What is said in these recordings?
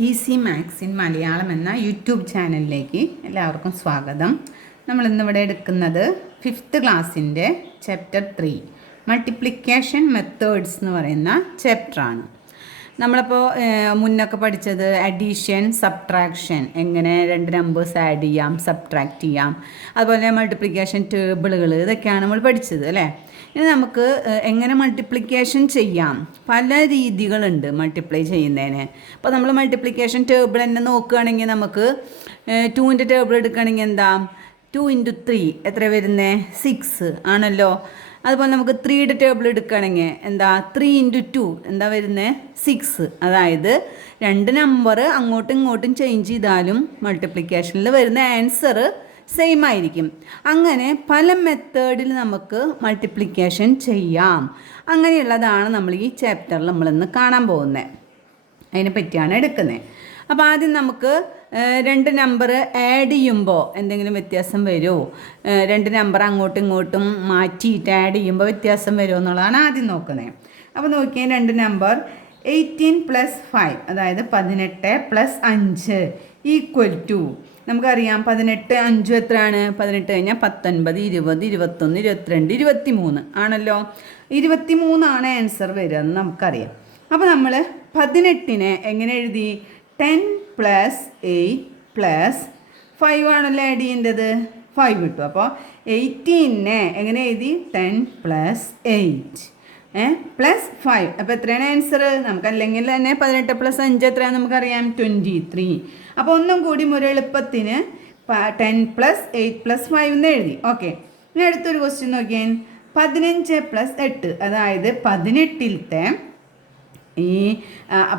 Easy maths in Malayalam എന്ന YouTube ചാനലിലേക്ക് എല്ലാവർക്കും സ്വാഗതം. നമ്മളിന്നിവിടെ എടുക്കുന്നത് 5th ക്ലാസ്സിൻ്റെ ചാപ്റ്റർ 3 മൾട്ടിപ്ലിക്കേഷൻ മെത്തേഡ്സ് എന്ന് പറയുന്ന ചാപ്റ്ററാണ്. നമ്മളിപ്പോൾ മുന്നൊക്കെ പഠിച്ചത് അഡീഷൻ, സബ്ട്രാക്ഷൻ, എങ്ങനെ രണ്ട് നമ്പേഴ്സ് ആഡ് ചെയ്യാം, സബ്ട്രാക്റ്റ് ചെയ്യാം, അതുപോലെ മൾട്ടിപ്ലിക്കേഷൻ ടേബിളുകൾ, ഇതൊക്കെയാണ് നമ്മൾ പഠിച്ചത് അല്ലേ. ഇനി നമുക്ക് എങ്ങനെ മൾട്ടിപ്ലിക്കേഷൻ ചെയ്യാം, പല രീതികളുണ്ട് മൾട്ടിപ്ലൈ ചെയ്യുന്നതിന്. അപ്പോൾ നമ്മൾ മൾട്ടിപ്ലിക്കേഷൻ ടേബിൾ തന്നെ നോക്കുകയാണെങ്കിൽ നമുക്ക് 2ൻ്റെ ടേബിൾ എടുക്കുകയാണെങ്കിൽ എന്താ 2 × 3 എത്ര വരുന്നത് 6 ആണല്ലോ. അതുപോലെ നമുക്ക് 3യുടെ ടേബിൾ എടുക്കുകയാണെങ്കിൽ എന്താ 3 × 2 എന്താ വരുന്നത് 6. അതായത് രണ്ട് നമ്പർ അങ്ങോട്ടും ഇങ്ങോട്ടും ചേഞ്ച് ചെയ്താലും മൾട്ടിപ്ലിക്കേഷനിൽ വരുന്ന ആൻസർ സെയിം ആയിരിക്കും. അങ്ങനെ പല മെത്തേഡിൽ നമുക്ക് മൾട്ടിപ്ലിക്കേഷൻ ചെയ്യാം. അങ്ങനെയുള്ളതാണ് നമ്മൾ ഈ ചാപ്റ്ററിൽ നമ്മളിന്ന് കാണാൻ പോകുന്നത്. അതിനെ പറ്റിയാണ് എടുക്കുന്നത്. അപ്പോൾ ആദ്യം നമുക്ക് രണ്ട് നമ്പർ ആഡ് ചെയ്യുമ്പോൾ എന്തെങ്കിലും വ്യത്യാസം വരുമോ, രണ്ട് നമ്പർ അങ്ങോട്ടും ഇങ്ങോട്ടും മാറ്റിയിട്ട് ആഡ് ചെയ്യുമ്പോൾ വ്യത്യാസം വരുമോ എന്നുള്ളതാണ് ആദ്യം നോക്കുന്നത്. അപ്പോൾ നോക്കിയാൽ രണ്ട് നമ്പർ 18 + 5 അതായത് 18 + 5 = നമുക്കറിയാം 18 5 എത്രയാണ്, 18 കഴിഞ്ഞാൽ 19 20 21 22 23 ആണല്ലോ. 23 ആണ് ആൻസർ വരിക എന്ന് നമുക്കറിയാം. അപ്പോൾ നമ്മൾ 18നെ എങ്ങനെ എഴുതി 10 + 8 + 5 ആണല്ലോ ആഡ് ചെയ്യേണ്ടത്, 5 കിട്ടും. അപ്പോൾ 18നെ എങ്ങനെ എഴുതി 10 + 8 +5. അപ്പോൾ എത്രയാണ് ആൻസർ, നമുക്കല്ലെങ്കിൽ തന്നെ 18 + 5 എത്രയാണ് നമുക്കറിയാം 23. അപ്പോൾ ഒന്നും കൂടി ഒരു എളുപ്പത്തിന് 10 + 8 + 5 എന്ന് എഴുതി. ഓക്കെ, ഇനി അടുത്തൊരു ക്വസ്റ്റ്യൻ നോക്കിയാൽ 15 + 8 അതായത് 18ത്തെ ഈ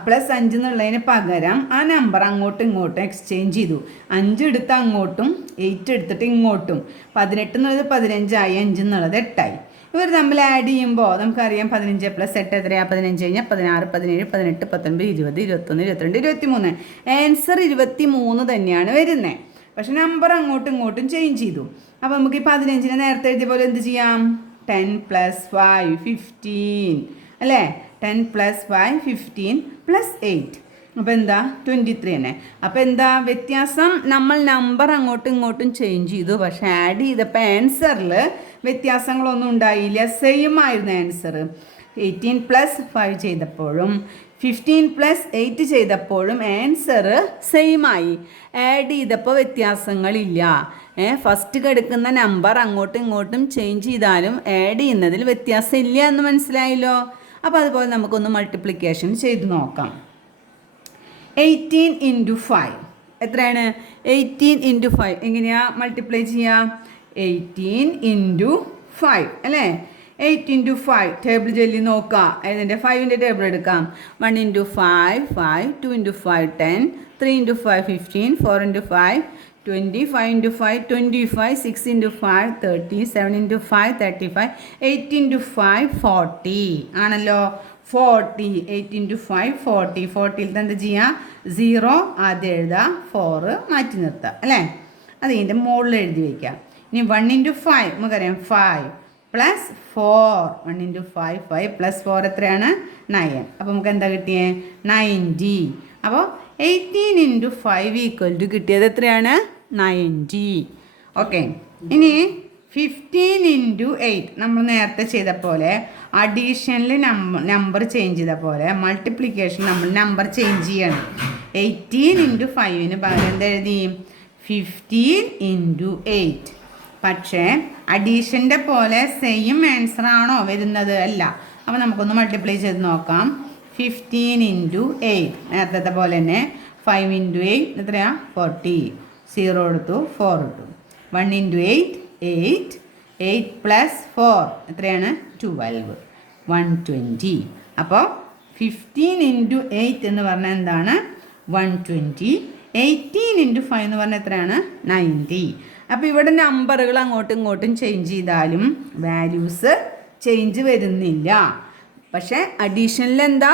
+5 എന്നുള്ളതിന് പകരം ആ നമ്പർ അങ്ങോട്ടും ഇങ്ങോട്ടും എക്സ്ചേഞ്ച് ചെയ്തു. 5 എടുത്ത് അങ്ങോട്ടും 8 എടുത്തിട്ട് ഇങ്ങോട്ടും 18 എന്നുള്ളത് 15 ആയി, 5 എന്നുള്ളത് 8 ആയി. ഇവർ തമ്മിൽ ആഡ് ചെയ്യുമ്പോൾ നമുക്കറിയാം 15 + 8 എത്രയാണ്, 15 കഴിഞ്ഞാൽ 16 17 18 19 20 21 22 23. ആൻസർ 23 തന്നെയാണ് വരുന്നത്. പക്ഷെ നമ്പർ അങ്ങോട്ടും ഇങ്ങോട്ടും ചേഞ്ച് ചെയ്തു. അപ്പോൾ നമുക്ക് ഈ 15നെ നേരത്തെ എഴുതിയ പോലെ എന്ത് ചെയ്യാം, 10 + 5 15 അല്ലേ, 10 + 5 15 + 8 അപ്പോൾ എന്താ 23 തന്നെ. അപ്പോൾ എന്താ വ്യത്യാസം, നമ്മൾ നമ്പർ അങ്ങോട്ടും ഇങ്ങോട്ടും ചേഞ്ച് ചെയ്തു, പക്ഷെ ആഡ് ചെയ്തപ്പോൾ ആൻസറിൽ വ്യത്യാസങ്ങളൊന്നും ഉണ്ടായില്ല, സെയിം ആയിരുന്നു ആൻസർ. 18 + 5 ചെയ്തപ്പോഴും 15 + 8 ചെയ്തപ്പോഴും ആൻസർ സെയിം ആയി. ആഡ് ചെയ്തപ്പോൾ വ്യത്യാസങ്ങളില്ല. ഫസ്റ്റ് കിടക്കുന്ന നമ്പർ അങ്ങോട്ടും ഇങ്ങോട്ടും ചേഞ്ച് ചെയ്താലും ആഡ് ചെയ്യുന്നതിൽ വ്യത്യാസം ഇല്ല എന്ന് മനസ്സിലായല്ലോ. അപ്പോൾ അതുപോലെ നമുക്കൊന്ന് മൾട്ടിപ്ലിക്കേഷൻ ചെയ്ത് നോക്കാം. 18 × 5 എത്രയാണ്, 18 × 5 എങ്ങനെയാണ് മൾട്ടിപ്ലൈ ചെയ്യുക, 18 × 5 അല്ലേ. 8 × 5 ടേബിൾ ചൊല്ലി നോക്കുക, അതിൻ്റെ 5ൻ്റെ ടേബിൾ എടുക്കാം. 1 × 5 5, 2 × 5 10, 3 × 5 15, 4 × 5 20, 5 × 5 25, 6 × 5 30, 7 × 5 35, 8 × 5 40 ആണല്ലോ. 40, 8 × 5 40. 40ൽ എന്ത് ചെയ്യുക, 0 ആദ്യം എഴുതുക, 4 മാറ്റി നിർത്തുക അല്ലേ. അത് ഇതിൻ്റെ മുകളിൽ എഴുതി വയ്ക്കുക. ഇനി 1 × 5 നമുക്കറിയാം 5 + 4, 1 × 5 5 + 4 എത്രയാണ് 9. അപ്പോൾ നമുക്ക് എന്താ കിട്ടിയേ 90. അപ്പോൾ 18 × 5 = കിട്ടിയത് എത്രയാണ് 90. ഓക്കെ, ഇനി 15 × 8 നമ്മൾ നേരത്തെ ചെയ്ത പോലെ അഡീഷനിൽ നമ്പർ ചേഞ്ച് ചെയ്ത പോലെ മൾട്ടിപ്ലിക്കേഷൻ നമ്മൾ നമ്പർ ചേഞ്ച് ചെയ്യണം. 18 × 5ന് പകരം എന്തെഴുതി 15 × 8. പക്ഷേ അഡീഷൻ്റെ പോലെ സെയിം ആൻസർ ആണോ വരുന്നത്, അല്ല. അപ്പോൾ നമുക്കൊന്ന് മൾട്ടിപ്ലൈ ചെയ്ത് നോക്കാം. 15 × 8 നേരത്തെ പോലെ തന്നെ 5 × 8 എത്രയാണ് 40, 0 എടുത്തു 4 ഇട്ടു. 1 × 8 8, 8 + 4 എത്രയാണ് 12, 120. അപ്പോൾ 15 × 8 എന്ന് പറഞ്ഞാൽ എന്താണ് 120. 18 × 5 എന്ന് പറഞ്ഞാൽ എത്രയാണ് 90. അപ്പോൾ ഇവിടെ നമ്പറുകൾ അങ്ങോട്ടും ഇങ്ങോട്ടും ചേഞ്ച് ചെയ്താലും വാല്യൂസ് ചേഞ്ച് വരുന്നില്ല. പക്ഷേ അഡീഷനിൽ എന്താ,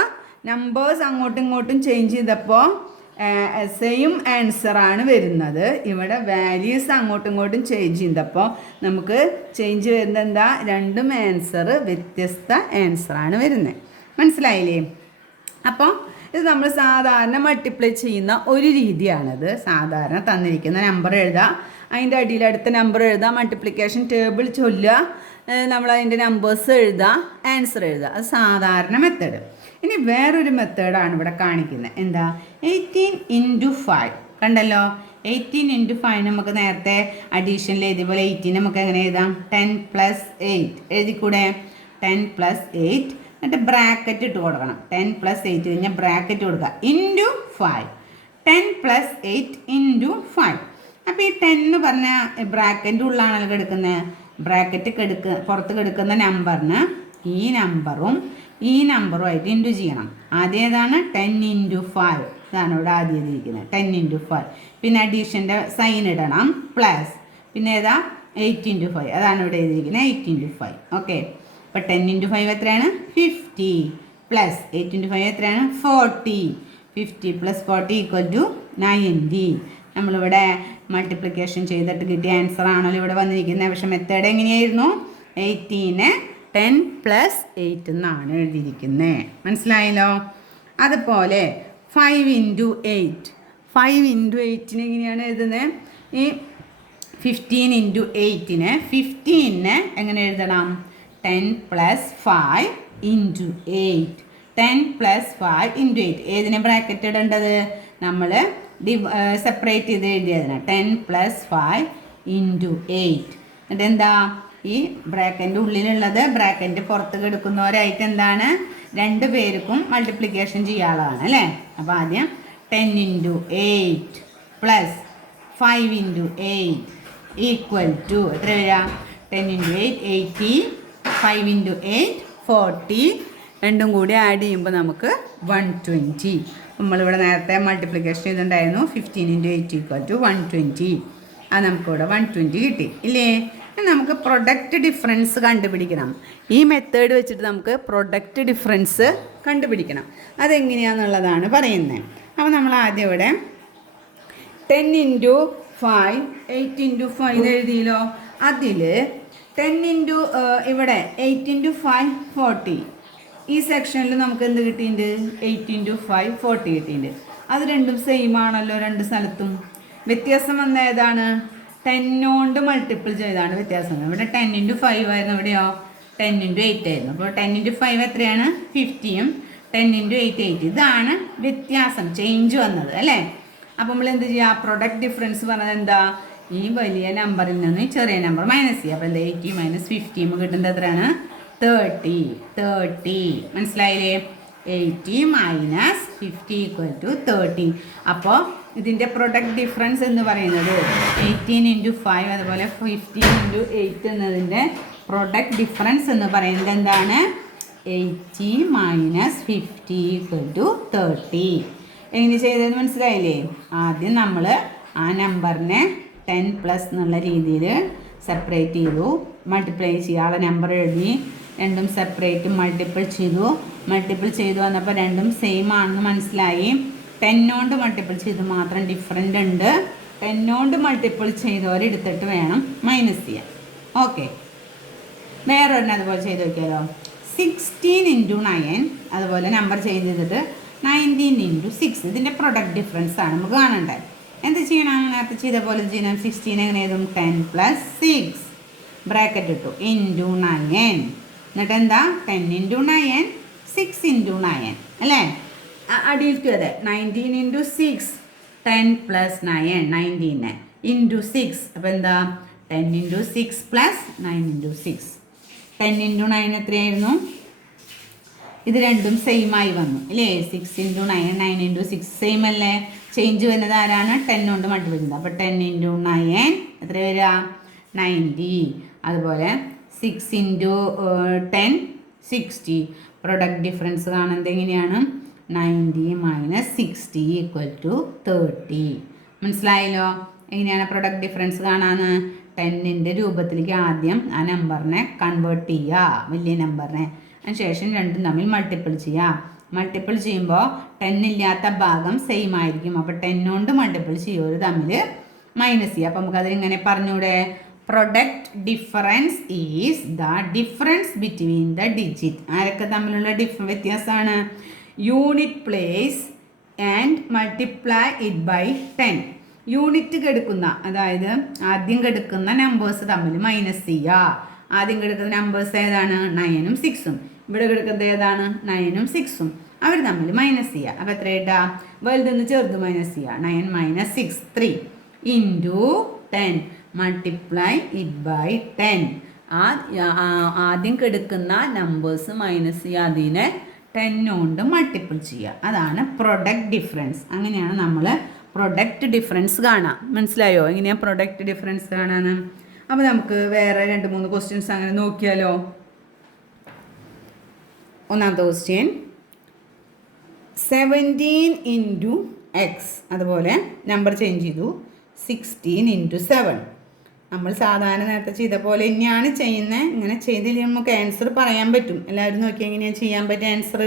നമ്പേഴ്സ് അങ്ങോട്ടും ഇങ്ങോട്ടും ചേഞ്ച് ചെയ്തപ്പോൾ സെയിം ആൻസറാണ് വരുന്നത്. ഇവിടെ വാല്യൂസ് അങ്ങോട്ടും ഇങ്ങോട്ടും ചേഞ്ച് ചെയ്തപ്പോൾ നമുക്ക് ചേഞ്ച് വരുന്നത് എന്താ, രണ്ടും ആൻസർ വ്യത്യസ്ത ആൻസറാണ് വരുന്നത്. മനസ്സിലായില്ലേ? അപ്പോൾ ഇത് നമ്മൾ സാധാരണ മൾട്ടിപ്ലൈ ചെയ്യുന്ന ഒരു രീതിയാണിത്. സാധാരണ തന്നിരിക്കുന്ന നമ്പർ എഴുതുക, അതിൻ്റെ അടിയിൽ അടുത്ത നമ്പർ എഴുതുക, മൾട്ടിപ്ലിക്കേഷൻ ടേബിൾ ചൊല്ലുക, നമ്മൾ അതിൻ്റെ നമ്പേഴ്സ് എഴുതുക, ആൻസർ എഴുതുക. അത് സാധാരണ മെത്തേഡ്. ഇനി വേറൊരു മെത്തേഡാണ് ഇവിടെ കാണിക്കുന്നത്. എന്താ? 18 × 5. കണ്ടല്ലോ, 18 × 5 നമുക്ക് നേരത്തെ അഡീഷനിൽ എഴുതിയ പോലെ 18 നമുക്ക് എങ്ങനെ എഴുതാം? 10 + 8 എഴുതിക്കൂടെ? 10 + 8 എന്നിട്ട് ബ്രാക്കറ്റ് ഇട്ട് കൊടുക്കണം. 10 + 8 കഴിഞ്ഞാൽ ബ്രാക്കറ്റ് കൊടുക്കുക, ഇൻറ്റു 5. 10 + 8 × 5. അപ്പോൾ ഈ 10 എന്ന് പറഞ്ഞാൽ ബ്രാക്കറ്റിൻ്റെ ഉള്ളിലാണല്ലോ കിടക്കുന്നത്. ബ്രാക്കറ്റ് പുറത്ത് കിടക്കുന്ന നമ്പറിന് ഈ നമ്പറുമായിട്ട് ഇൻറ്റു ചെയ്യണം. ആദ്യം ഏതാണ്? 10 × 5. ഇതാണ് ഇവിടെ ആദ്യം എഴുതിയിരിക്കുന്നത്, 10 × 5. പിന്നെ അഡീഷൻ്റെ സൈൻ ഇടണം, പ്ലസ്. പിന്നെ ഏതാ? 8 × 5. അതാണ് ഇവിടെ എഴുതിയിരിക്കുന്നത്, 8 × 5. ഓക്കെ. അപ്പോൾ 10 × 5 എത്രയാണ്? 50. പ്ലസ് 8 × 5 എത്രയാണ്? 40. 50 + 40 = 90. നമ്മളിവിടെ മൾട്ടിപ്ലിക്കേഷൻ ചെയ്തിട്ട് കിട്ടിയ ആൻസർ ആണല്ലോ ഇവിടെ വന്നിരിക്കുന്നത്. പക്ഷേ മെത്തേഡ് എങ്ങനെയായിരുന്നു? 18 10 + 8 എന്നാണ് എഴുതിയിരിക്കുന്നത്. മനസ്സിലായല്ലോ? അതുപോലെ 5 × 8. 5 × 8 എങ്ങനെയാണ് എഴുതുന്നത്? ഈ 15 × 8 15 എങ്ങനെ എഴുതണം? 10 + 5 × 8. 10 + 5 × 8. ഏതിനെ ബ്രാക്കറ്റ് ഇടേണ്ടത്? നമ്മൾ സെപ്പറേറ്റ് ചെയ്ത് എഴുതിയതിന് 10 + 5 × 8. എന്നിട്ട് എന്താ? ഈ ബ്രാക്കറ്റിൻ്റെ ഉള്ളിലുള്ളത് ബ്രാക്കറ്റ് പുറത്ത് കിടക്കുന്നവരായിട്ട് എന്താണ്? രണ്ട് പേർക്കും മൾട്ടിപ്ലിക്കേഷൻ ചെയ്യാനുള്ളതാണ് അല്ലേ? അപ്പോൾ ആദ്യം 10 × 8 + 5 × 8 = എത്ര വരിക? 10 × 8 80, 5 × 8 40. രണ്ടും കൂടി ആഡ് ചെയ്യുമ്പോൾ നമുക്ക് 120. നമ്മളിവിടെ നേരത്തെ മൾട്ടിപ്ലിക്കേഷൻ ചെയ്തിട്ടുണ്ടായിരുന്നു. 15 × 8 = 120. അത് നമുക്കിവിടെ 120 കിട്ടി ഇല്ലേ? നമുക്ക് പ്രൊഡക്റ്റ് ഡിഫറൻസ് കണ്ടുപിടിക്കണം. ഈ മെത്തേഡ് വെച്ചിട്ട് നമുക്ക് പ്രൊഡക്റ്റ് ഡിഫറൻസ് കണ്ടുപിടിക്കണം. അതെങ്ങനെയാണെന്നുള്ളതാണ് പറയുന്നത്. അപ്പോൾ നമ്മൾ ആദ്യം ഇവിടെ 10 × 5 8 × 5 എഴുതിയല്ലോ. അതിൽ 10 ഇവിടെ 8 × 5 40. ഈ സെക്ഷനിൽ നമുക്ക് എന്ത് കിട്ടിയിട്ടുണ്ട്? 8 × 5 40 കിട്ടിയിട്ടുണ്ട്. അത് രണ്ടും സെയിം ആണല്ലോ രണ്ട് സ്ഥലത്തും. വ്യത്യാസം വന്ന ഏതാണ്? 10 കൊണ്ട് മൾട്ടിപ്പിൾ ചെയ്താണ് വ്യത്യാസം. ഇവിടെ 10 × 5 ആയിരുന്നു, ഇവിടെയോ 10 × 8 ആയിരുന്നു. അപ്പോൾ 10 × 5 എത്രയാണ്? 50യും 10 × 8 8. ഇതാണ് വ്യത്യാസം, ചേഞ്ച് വന്നത് അല്ലേ? അപ്പോൾ നമ്മൾ എന്ത് ചെയ്യുക? പ്രൊഡക്റ്റ് ഡിഫറൻസ് പറഞ്ഞത് എന്താ? ഈ വലിയ നമ്പറിൽ നിന്ന് ചെറിയ നമ്പർ മൈനസ് ചെയ്യുക. അപ്പോൾ എന്താ? 80 - 50 കിട്ടുന്നത് എത്രയാണ്? 30. മനസ്സിലായില്ലേ? 80 - 50 = 30. അപ്പോൾ ഇതിൻ്റെ പ്രൊഡക്റ്റ് ഡിഫറൻസ് എന്ന് പറയുന്നത് 18 × 5 അതുപോലെ 15 × 8 എന്നതിൻ്റെ പ്രൊഡക്റ്റ് ഡിഫറൻസ് എന്ന് പറയുന്നത് എന്താണ്? 80 - 50 = 30. എങ്ങനെ ചെയ്തതെന്ന് മനസ്സിലായില്ലേ? ആദ്യം നമ്മൾ ആ നമ്പറിനെ 10+ എന്നുള്ള രീതിയിൽ സെപ്പറേറ്റ് ചെയ്തു. മൾട്ടിപ്ലൈ ചെയ്യാനുള്ള നമ്പർ എഴുതി, രണ്ടും സെപ്പറേറ്റ് മൾട്ടിപ്പിൾ ചെയ്തു വന്നപ്പോൾ രണ്ടും സെയിം ആണെന്ന് മനസ്സിലായി. 10 കൊണ്ട് മൾട്ടിപ്പിൾ ചെയ്ത് മാത്രം ഡിഫറൻ്റ് ഉണ്ട്. 10 കൊണ്ട് മൾട്ടിപ്പിൾ ചെയ്തവരെടുത്തിട്ട് വേണം മൈനസ് ചെയ്യാൻ. ഓക്കെ. വേറൊരെണ്ണം അതുപോലെ ചെയ്ത് നോക്കിയാലോ? 16 × 9 അതുപോലെ നമ്പർ ചേഞ്ച് ചെയ്തിട്ട് 19 × 6. ഇതിൻ്റെ പ്രൊഡക്റ്റ് ഡിഫറൻസ് ആണ് നമുക്ക് കാണേണ്ടത്. എന്ത് ചെയ്യണം? നേരത്തെ ചെയ്ത പോലെ ചെയ്യണം. 16 എങ്ങനെ എഴുതും? 10 + 6 ബ്രാക്കറ്റ് ഇട്ടു × 9. എന്നിട്ട് എന്താ? 10 × 9 6 × 9 അല്ലേ? അടിയിൽക്കും അതെ. 19 × 6 10 + 9 19 × 6. അപ്പോൾ എന്താ? 10 × 6 + 9 × 6. 10 × 9 എത്രയായിരുന്നു? ഇത് രണ്ടും സെയിം ആയി വന്നു അല്ലേ? 6 × 9 9 × 6 സെയിം അല്ലേ? ചേഞ്ച് വരുന്നത് ആരാണ്? 10 കൊണ്ട് മൾട്ടിപ്ലൈ ചെയ്യുന്നത്. അപ്പോൾ 10 × 9 എത്ര വരിക? 90. അതുപോലെ 6 × 10 60. പ്രൊഡക്റ്റ് ഡിഫറൻസ് കാണുന്നത് എങ്ങനെയാണ്? 90 - 60 = 30. മനസ്സിലായല്ലോ? എങ്ങനെയാണ് പ്രൊഡക്റ്റ് ഡിഫറൻസ് കാണാമെന്ന്? 10ൻ്റെ രൂപത്തിലേക്ക് ആദ്യം ആ നമ്പറിനെ കൺവേർട്ട് ചെയ്യുക, വലിയ നമ്പറിനെ. അതിനുശേഷം രണ്ടും തമ്മിൽ മൾട്ടിപ്പിൾ ചെയ്യുക. മൾട്ടിപ്പിൾ ചെയ്യുമ്പോൾ 10 ഇല്ലാത്ത ഭാഗം സെയിം ആയിരിക്കും. അപ്പോൾ 10 കൊണ്ട് മൾട്ടിപ്പിൾ ചെയ്യുക, തമ്മിൽ മൈനസ് ചെയ്യുക. അപ്പോൾ നമുക്കതിങ്ങനെ പറഞ്ഞൂടെ? Product difference is the difference between the digit. ആരൊക്കെ തമ്മിലുള്ള വ്യത്യാസമാണ്? Unit place and multiply it by 10. Unit കെടുക്കുന്ന, അതായത് ആദ്യം കെടുക്കുന്ന നമ്പേഴ്സ് തമ്മിൽ മൈനസ് ചെയ്യുക. ആദ്യം കെടുക്കുന്ന നമ്പേഴ്സ് ഏതാണ്? 9ഉം 6ഉം. ഇവിടെ കെടുക്കുന്നത് ഏതാണ്? 9ഉം 6ഉം. അവർ തമ്മിൽ മൈനസ് ചെയ്യുക. അപ്പോൾ എത്ര കിട്ടുക? വലുതെന്ന് ചെറുത് മൈനസ് ചെയ്യുക. 9 - 6 3 ഇൻറ്റു 10 മൾട്ടിപ്ലൈ ഇറ്റ് ബൈ 10. ആദ്യം കെടുക്കുന്ന നമ്പേഴ്സ് മൈനസ് ചെയ്യുക, അതിനെ 10 കൊണ്ട് മൾട്ടിപ്പിൾ ചെയ്യുക. അതാണ് പ്രൊഡക്റ്റ് ഡിഫറൻസ്. അങ്ങനെയാണ് നമ്മൾ പ്രൊഡക്റ്റ് ഡിഫറൻസ് കാണാം. മനസ്സിലായോ എങ്ങനെയാണ് പ്രൊഡക്റ്റ് ഡിഫറൻസ് കാണാന്ന്? അപ്പോൾ നമുക്ക് വേറെ 2-3 ക്വസ്റ്റ്യൻസ് അങ്ങനെ നോക്കിയാലോ. ഒന്നാമത്തെ ക്വസ്റ്റ്യൻ 17 ഇൻറ്റു എക്സ്. അതുപോലെ നമ്പർ ചേഞ്ച് ചെയ്തു 16 ഇൻറ്റു 7. നമ്മൾ സാധാരണ നേരത്തെ ചെയ്ത പോലെ തന്നെയാണ് ചെയ്യുന്നത്. ഇങ്ങനെ ചെയ്തില്ലെങ്കിൽ നമുക്ക് ആൻസർ പറയാൻ പറ്റും. എല്ലാവരും നോക്കി എങ്ങനെയാണ് ചെയ്യാൻ പറ്റുക ആൻസർ.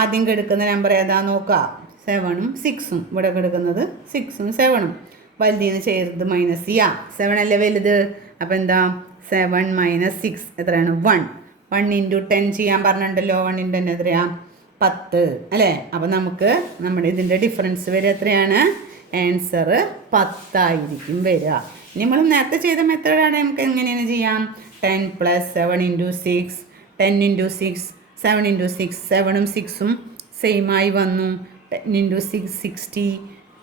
ആദ്യം കെടുക്കുന്ന നമ്പർ ഏതാണെന്ന് നോക്കുക. 7ഉം 6ഉം. ഇവിടെ കെടുക്കുന്നത് 6ഉം 7ഉം. വലുതിന്ന് ചേർത്ത് മൈനസ് ചെയ്യുക. 7 അല്ലേ വലുത്. അപ്പോൾ എന്താ? 7 - 6 എത്രയാണ്? 1. 1 ഇൻറ്റു 10 ചെയ്യാൻ പറഞ്ഞിട്ടുണ്ടല്ലോ. 1 ഇൻറ്റു 10 എത്രയാണ്? 10 അല്ലേ. അപ്പോൾ നമുക്ക് നമ്മുടെ ഇതിൻ്റെ ഡിഫറൻസ് വരെ എത്രയാണ്? ആൻസർ 10 ആയിരിക്കും വരിക. ഇനി നമ്മൾ നേരത്തെ ചെയ്ത മെത്തേഡാണ്. നമുക്ക് എങ്ങനെയാണ് ചെയ്യാം? 10 + 7 ഇൻറ്റു 6. 10 into 6 7 into 6. 7ഉം 6ഉം സെയിം ആയി വന്നു. 10 ഇൻറ്റു 6 60.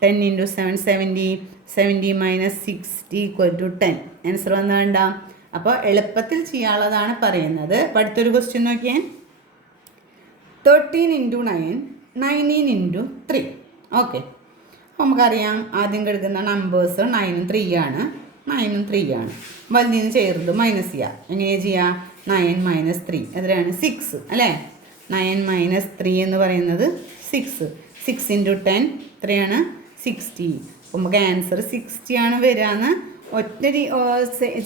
10 ഇൻറ്റു 7 70. 70 - 60 = 10. ആൻസർ വന്നു വേണ്ട. അപ്പോൾ എളുപ്പത്തിൽ ചെയ്യാനുള്ളതാണ് പറയുന്നത്. അപ്പോൾ അടുത്തൊരു ക്വസ്റ്റ്യൻ നോക്കിയാൽ 13 ഇൻറ്റു 9 19 ഇൻറ്റു 3. ഓക്കെ. അപ്പോൾ നമുക്കറിയാം ആദ്യം കെടുക്കുന്ന നമ്പേഴ്സ് 9ഉം 3ആണ്. 9ഉം 3ആണ്. വലുതിന് ചേർത്ത് മൈനസ് ചെയ്യുക. എങ്ങനെയാണ് ചെയ്യുക? 9 - 3 എത്രയാണ്? 6 അല്ലേ. 9 - 3 എന്ന് പറയുന്നത് 6. 6 ഇൻറ്റു 10 എത്രയാണ്? 60. അപ്പോൾ നമുക്ക് ആൻസർ 60 ആണ് വരികയെന്ന് ഒറ്റ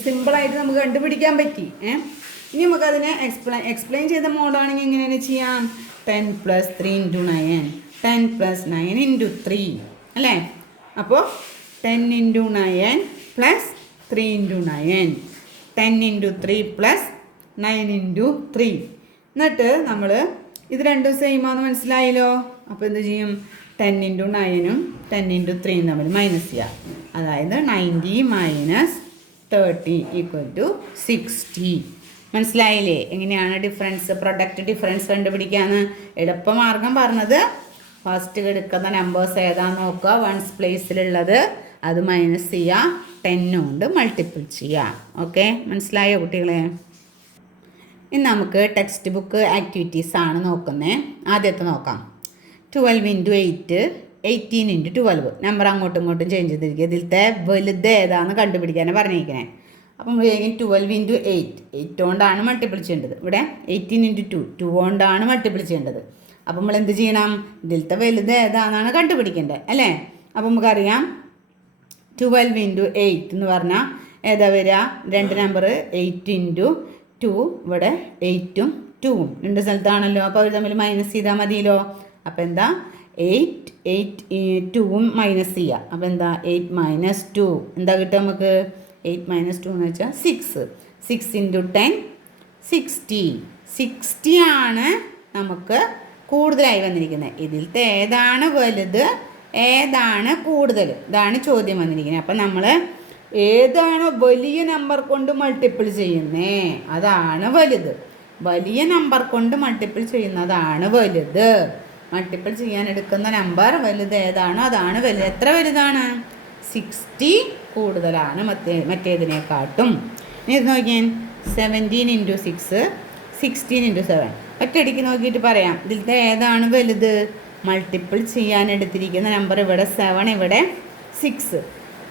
സിമ്പിളായിട്ട് നമുക്ക് കണ്ടുപിടിക്കാൻ പറ്റി. ഇനി നമുക്കതിനെ എക്സ്പ്ലെയിൻ ചെയ്ത മോഡാണെങ്കിൽ എങ്ങനെയാണ് ചെയ്യാം? 10 + 3 ഇൻറ്റു 9. 10 + 9 ഇൻറ്റു 3 അല്ലേ. അപ്പോൾ 10 ഇൻറ്റു 9 + 3 ഇൻറ്റു 9. 10 into 3 + 9 into 3. എന്നിട്ട് നമ്മൾ ഇത് രണ്ടും സെയിം ആണെന്ന് മനസ്സിലായല്ലോ. അപ്പോൾ എന്ത് ചെയ്യും? 10 ഇൻറ്റു 9ഉം 10 ഇൻറ്റു 3 തമ്മിൽ മൈനസ് ചെയ്യാം. അതായത് 90 - 30 = 60. മനസ്സിലായില്ലേ എങ്ങനെയാണ് ഡിഫറൻസ്, പ്രൊഡക്റ്റ് ഡിഫറൻസ് കണ്ടുപിടിക്കാമെന്ന്? എളുപ്പമാർഗം പറഞ്ഞത് ഫസ്റ്റ് എടുക്കുന്ന നമ്പേഴ്സ് ഏതാണെന്ന് നോക്കുക. 1's പ്ലേസിലുള്ളത് അത് മൈനസ് ചെയ്യുക. 10 കൊണ്ട് മൾട്ടിപ്പിൾ ചെയ്യുക. ഓക്കെ, മനസ്സിലായോ കുട്ടികളെ? ഇനി നമുക്ക് ടെക്സ്റ്റ് ബുക്ക് ആക്ടിവിറ്റീസ് ആണ് നോക്കുന്നത്. ആദ്യത്തെ നോക്കാം. 12 ഇൻറ്റു 8 18 ഇൻറ്റു 12. നമ്പർ അങ്ങോട്ടും ഇങ്ങോട്ടും ചേഞ്ച് ചെയ്തിരിക്കുക. ഇതിലത്തെ വലുത് ഏതാണെന്ന് കണ്ടുപിടിക്കാനാണ് പറഞ്ഞിരിക്കുന്നത്. അപ്പം വേഗം 12 ഇൻറ്റു 8 കൊണ്ടാണ് മൾട്ടിപ്പിൾ ചെയ്യേണ്ടത്. ഇവിടെ 18 ഇൻറ്റു 2 കൊണ്ടാണ് മൾട്ടിപ്പിൾ ചെയ്യേണ്ടത്. അപ്പം നമ്മൾ എന്ത് ചെയ്യണം? ഇതിലത്തെ വലുത് ഏതാണെന്നാണ് കണ്ടുപിടിക്കേണ്ടത് അല്ലേ. അപ്പം നമുക്കറിയാം 12 ഇൻറ്റു 8 എന്ന് പറഞ്ഞാൽ ഏതാ വരിക? രണ്ട് നമ്പർ 8 ഇൻറ്റു 2. ഇവിടെ 8ഉം 2ഉം രണ്ട് സ്ഥലത്താണല്ലോ. അപ്പോൾ അവർ തമ്മിൽ മൈനസ് ചെയ്താൽ മതിയല്ലോ. അപ്പോൾ എന്താ? 8 2ഉം മൈനസ് ചെയ്യുക. അപ്പോൾ എന്താ? 8 - 2 എന്താ കിട്ടുക നമുക്ക്? 8 - 2 എന്ന് വെച്ചാൽ 6. 6 ഇൻറ്റു 10 60. 60 ആണ് നമുക്ക് കൂടുതലായി വന്നിരിക്കുന്നത്. ഇതിലത്തെ ഏതാണ് വലുത്, ഏതാണ് കൂടുതൽ? ഇതാണ് ചോദ്യം വന്നിരിക്കുന്നത്. അപ്പം നമ്മൾ ഏതാണോ വലിയ നമ്പർ കൊണ്ട് മൾട്ടിപ്പിൾ ചെയ്യുന്നേ അതാണ് വലുത്. വലിയ നമ്പർ കൊണ്ട് മൾട്ടിപ്പിൾ ചെയ്യുന്നതാണ് വലുത്. മൾട്ടിപ്പിൾ ചെയ്യാൻ എടുക്കുന്ന നമ്പർ വലുത് ഏതാണോ അതാണ് വലുത്. എത്ര വലുതാണ്? 60 കൂടുതലാണ് മറ്റേതിനെക്കാട്ടും. ഇനി ഇത് നോക്കിയാൽ 17 ഇൻറ്റു 6 16 ഇൻറ്റു 7. ഒറ്റയടിക്ക് നോക്കിയിട്ട് പറയാം ഇതിലത്തെ ഏതാണ് വലുത്. മൾട്ടിപ്പിൾ ചെയ്യാൻ എടുത്തിരിക്കുന്ന നമ്പർ ഇവിടെ 7, ഇവിടെ 6.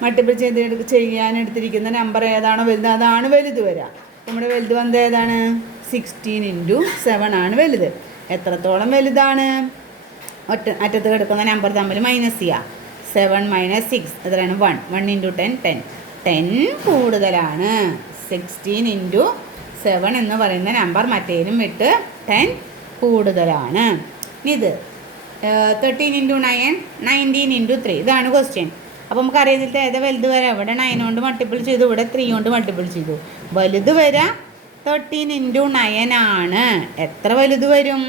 മൾട്ടിപ്പിൾ ചെയ്യാൻ എടുത്തിരിക്കുന്ന നമ്പർ ഏതാണോ വലുത് അതാണ് വലുത് വരിക. നമ്മുടെ വലുത് വന്നത് ഏതാണ്? 16 ഇൻറ്റു 7 ആണ് വലുത്. എത്രത്തോളം വലുതാണ്? അറ്റത്ത് കിടക്കുന്ന നമ്പർ തമ്മിൽ മൈനസ് ചെയ്യുക. 7 - 6 എത്രയാണ്? 1. 1 ഇൻറ്റു 10 10. 10 കൂടുതലാണ്. 16 ഇൻറ്റു 7 എന്ന് പറയുന്ന നമ്പർ മറ്റേലും വിട്ട് 10 കൂടുതലാണ്. ഇത് 13 ഇൻറ്റു 9 19 ഇൻറ്റു 3. ഇതാണ് ക്വസ്റ്റ്യൻ. അപ്പോൾ നമുക്കറിയാം ഏതാ വലുത് വരാം. ഇവിടെ 9 കൊണ്ട് മൾട്ടിപ്പിൾ ചെയ്തു, ഇവിടെ 3 കൊണ്ട് മൾട്ടിപ്പിൾ ചെയ്തു. വലുത് വരാം 13 ഇൻറ്റു 9 ആണ്. എത്ര വലുത് വരും?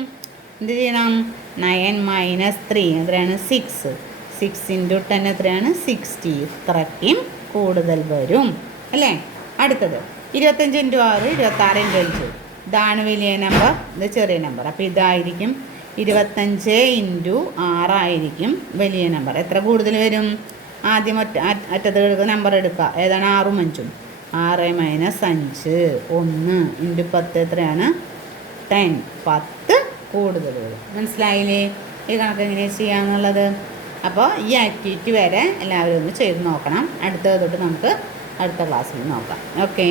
എന്ത് ചെയ്യണം? 9 - 3 എത്രയാണ്? 6. 6 × 10 എത്രയാണ്? 60. ഇത്രയ്ക്കും കൂടുതൽ വരും അല്ലേ? അടുത്തത് 25 × 6 26 × 5. ഇതാണ് വലിയ നമ്പർ, ഇത് ചെറിയ നമ്പർ. അപ്പോൾ ഇതായിരിക്കും 25 × 6 ആയിരിക്കും വലിയ നമ്പർ. എത്ര കൂടുതൽ വരും? ആദ്യം അറ്റത്ത് എടുക്കുക, നമ്പർ എടുക്കുക. ഏതാണ്? 6ഉം 5ഉം. 6 - 5 1 × 10 എത്രയാണ്? 10. 10 കൂടുതൽ വരും. മനസ്സിലായില്ലേ ഈ കണക്ക് എങ്ങനെയാണ് ചെയ്യാന്നുള്ളത്? അപ്പോൾ ഈ ആക്ടിവിറ്റി വരെ എല്ലാവരും ഒന്ന് ചെയ്ത് നോക്കണം. അടുത്തത് തൊട്ട് നമുക്ക് അടുത്ത ക്ലാസ്സിൽ നോക്കാം. ഓക്കെ.